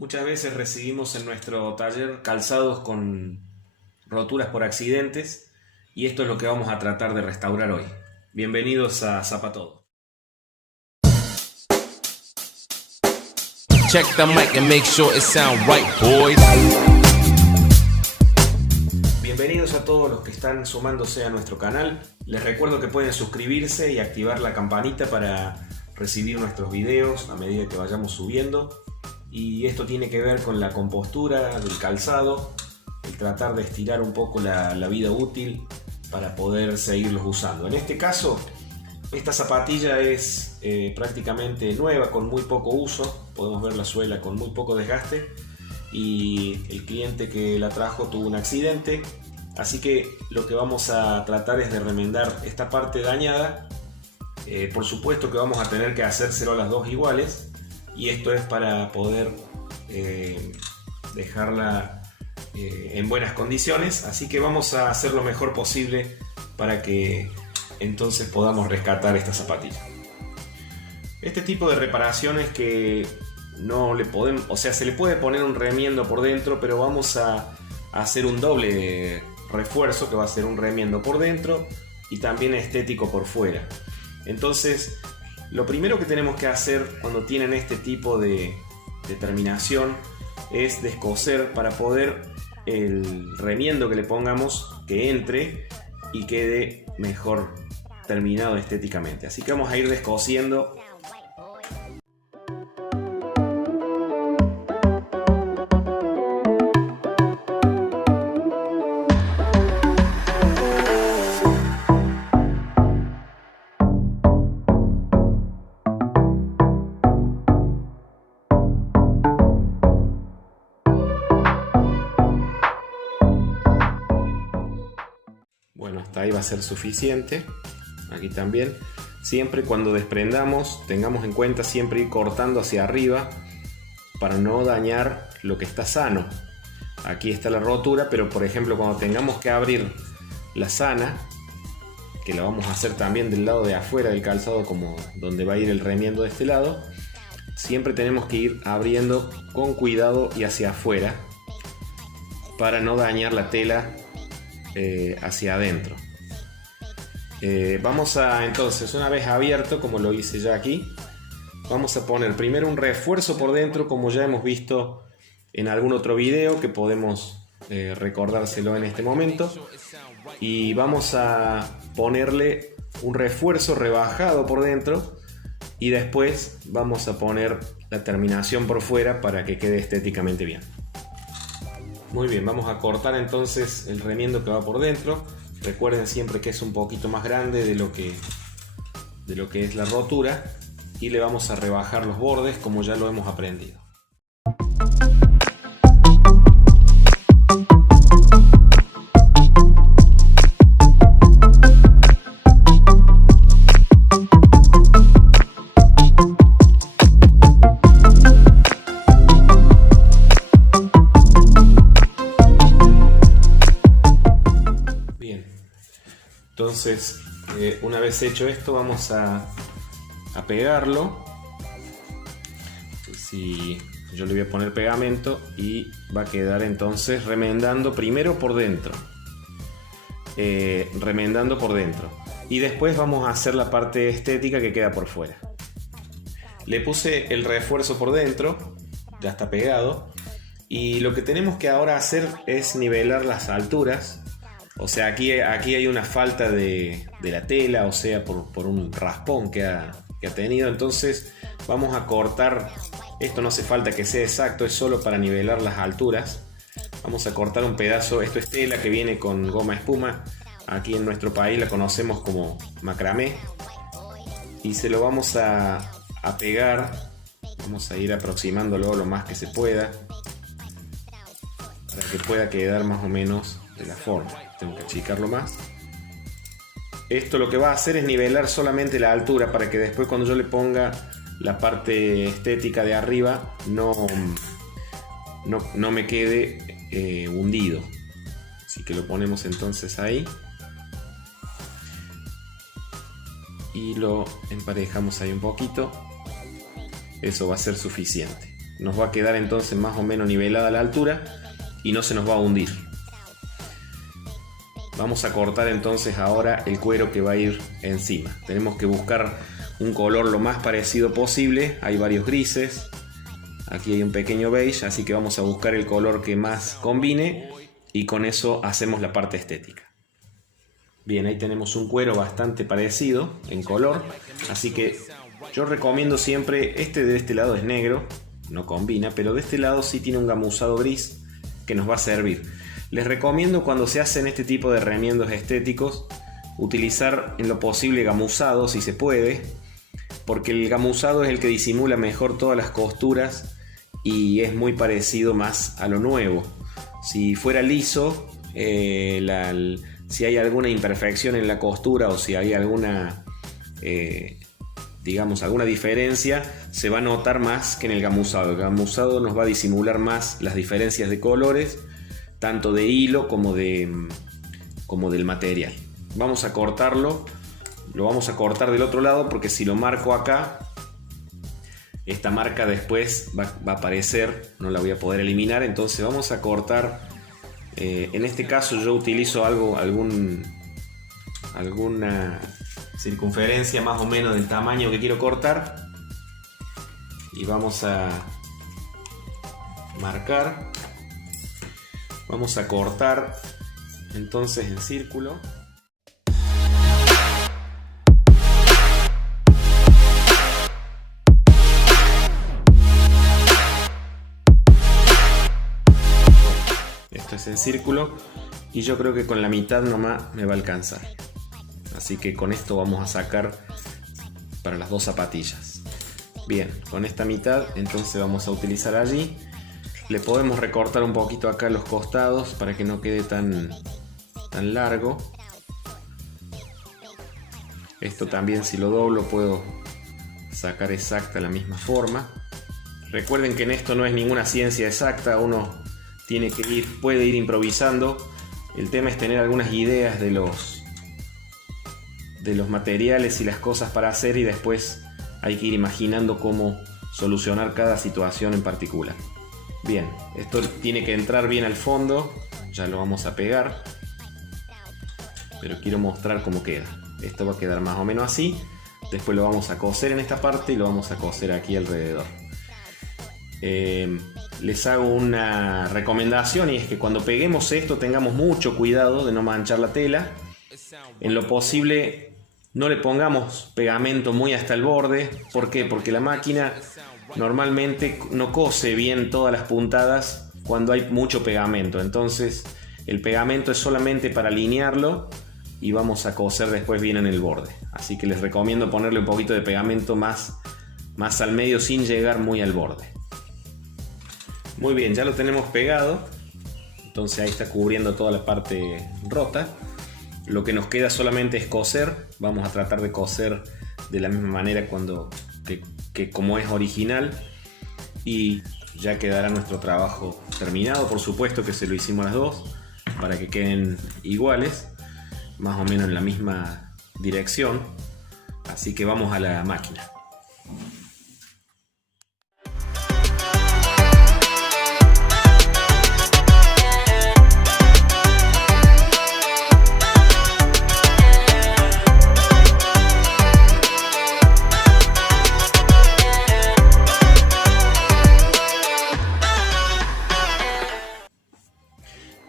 Muchas veces recibimos en nuestro taller calzados con roturas por accidentes y esto es lo que vamos a tratar de restaurar hoy. Bienvenidos a Zapatodo. Check the mic and make sure it sound right, boys. Bienvenidos a todos los que están sumándose a nuestro canal. Les recuerdo que pueden suscribirse y activar la campanita para recibir nuestros videos a medida que vayamos subiendo. Y esto tiene que ver con la compostura del calzado, el tratar de estirar un poco la vida útil para poder seguirlos usando. En este caso, esta zapatilla es prácticamente nueva, con muy poco uso. Podemos ver la suela con muy poco desgaste y el cliente que la trajo tuvo un accidente, así que lo que vamos a tratar es de remendar esta parte dañada. Por supuesto que vamos a tener que hacérselo a las dos iguales, y esto es para poder dejarla en buenas condiciones, así que vamos a hacer lo mejor posible para que entonces podamos rescatar esta zapatilla. Este tipo de reparaciones que no le podemos, o sea, se le puede poner un remiendo por dentro, pero vamos a hacer un doble refuerzo que va a ser un remiendo por dentro y también estético por fuera. Entonces, lo primero que tenemos que hacer cuando tienen este tipo de terminación es descoser para poder el remiendo que le pongamos que entre y quede mejor terminado estéticamente. Así que vamos a ir descosiendo. Bueno, hasta ahí va a ser suficiente. Aquí también. Siempre cuando desprendamos, tengamos en cuenta siempre ir cortando hacia arriba para no dañar lo que está sano. Aquí está la rotura, pero por ejemplo cuando tengamos que abrir la sana, que la vamos a hacer también del lado de afuera del calzado, como donde va a ir el remiendo de este lado, siempre tenemos que ir abriendo con cuidado y hacia afuera para no dañar la tela hacia adentro. Vamos a entonces, una vez abierto como lo hice ya aquí, vamos a poner primero un refuerzo por dentro, como ya hemos visto en algún otro video que podemos recordárselo en este momento, y vamos a ponerle un refuerzo rebajado por dentro y después vamos a poner la terminación por fuera para que quede estéticamente bien. Muy bien, vamos a cortar entonces el remiendo que va por dentro. Recuerden siempre que es un poquito más grande de lo que es la rotura, y le vamos a rebajar los bordes como ya lo hemos aprendido. Entonces, una vez hecho esto, vamos a pegarlo. Si yo le voy a poner pegamento y va a quedar entonces remendando primero por dentro, y después vamos a hacer la parte estética que queda por fuera. Le puse el refuerzo por dentro, ya está pegado, y lo que tenemos que ahora hacer es nivelar las alturas. O sea, aquí hay una falta de la tela, o sea, por un raspón que ha tenido. Entonces vamos a cortar, esto no hace falta que sea exacto, es solo para nivelar las alturas. Vamos a cortar un pedazo, esto es tela que viene con goma espuma, aquí en nuestro país la conocemos como macramé, y se lo vamos a pegar. Vamos a ir aproximándolo lo más que se pueda para que pueda quedar más o menos de la forma. Tengo que achicarlo más. Esto lo que va a hacer es nivelar solamente la altura para que después cuando yo le ponga la parte estética de arriba no me quede hundido. Así que lo ponemos entonces ahí y lo emparejamos ahí un poquito. Eso va a ser suficiente. nos va a quedar entonces más o menos nivelada la altura y no se nos va a hundir. Vamos a cortar entonces ahora el cuero que va a ir encima. Tenemos que buscar un color lo más parecido posible. Hay varios grises, aquí hay un pequeño beige, así que vamos a buscar el color que más combine y con eso hacemos la parte estética. Bien, ahí tenemos un cuero bastante parecido en color, así que yo recomiendo siempre, de este lado es negro, no combina, pero de este lado sí tiene un gamuzado gris que nos va a servir. Les recomiendo cuando se hacen este tipo de remiendos estéticos utilizar en lo posible gamuzado si se puede, porque el gamuzado es el que disimula mejor todas las costuras y es muy parecido más a lo nuevo. Si fuera liso, si hay alguna imperfección en la costura o si hay alguna alguna diferencia, se va a notar más que en el gamuzado. El gamuzado nos va a disimular más las diferencias de colores, tanto de hilo como del material. Vamos a cortarlo, lo vamos a cortar del otro lado porque si lo marco acá, esta marca después va a aparecer, no la voy a poder eliminar, entonces vamos a cortar, en este caso yo utilizo alguna circunferencia más o menos del tamaño que quiero cortar y vamos a marcar. Vamos a cortar entonces en círculo. Esto es en círculo y yo creo que con la mitad nomás me va a alcanzar. Así que con esto vamos a sacar para las dos zapatillas. Bien, con esta mitad entonces vamos a utilizar allí. Le podemos recortar un poquito acá los costados para que no quede tan largo. Esto también, si lo doblo, puedo sacar exacta la misma forma. Recuerden que en esto no es ninguna ciencia exacta, uno puede ir improvisando. El tema es tener algunas ideas de los materiales y las cosas para hacer y después hay que ir imaginando cómo solucionar cada situación en particular. Bien, esto tiene que entrar bien al fondo, ya lo vamos a pegar, pero quiero mostrar cómo queda. Esto va a quedar más o menos así, después lo vamos a coser en esta parte y lo vamos a coser aquí alrededor. Les hago una recomendación y es que cuando peguemos esto tengamos mucho cuidado de no manchar la tela. En lo posible no le pongamos pegamento muy hasta el borde. ¿Por qué? Porque la máquina normalmente no cose bien todas las puntadas cuando hay mucho pegamento. Entonces el pegamento es solamente para alinearlo y vamos a coser después bien en el borde. Así que les recomiendo ponerle un poquito de pegamento más al medio sin llegar muy al borde. Muy bien, ya lo tenemos pegado. Entonces ahí está cubriendo toda la parte rota. Lo que nos queda solamente es coser. Vamos a tratar de coser de la misma manera que como es original y ya quedará nuestro trabajo terminado. Por supuesto que se lo hicimos las dos para que queden iguales, más o menos en la misma dirección. Así que vamos a la máquina.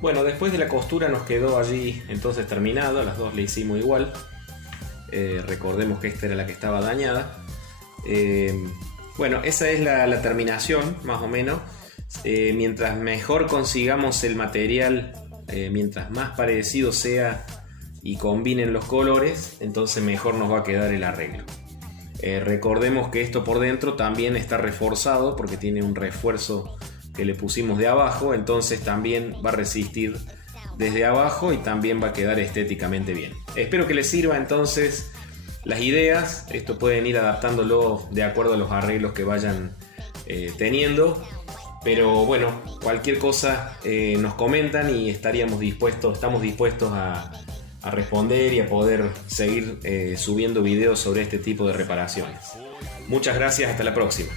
Bueno, después de la costura nos quedó allí entonces terminado, las dos le hicimos igual. Recordemos que esta era la que estaba dañada. Bueno, esa es la terminación, más o menos. Mientras mejor consigamos el material, mientras más parecido sea y combinen los colores, entonces mejor nos va a quedar el arreglo. Recordemos que esto por dentro también está reforzado porque tiene un refuerzo que le pusimos de abajo, entonces también va a resistir desde abajo y también va a quedar estéticamente bien. Espero que les sirva entonces las ideas. Esto pueden ir adaptándolo de acuerdo a los arreglos que vayan teniendo, pero bueno, cualquier cosa nos comentan y estamos dispuestos a responder y a poder seguir subiendo videos sobre este tipo de reparaciones. Muchas gracias, hasta la próxima.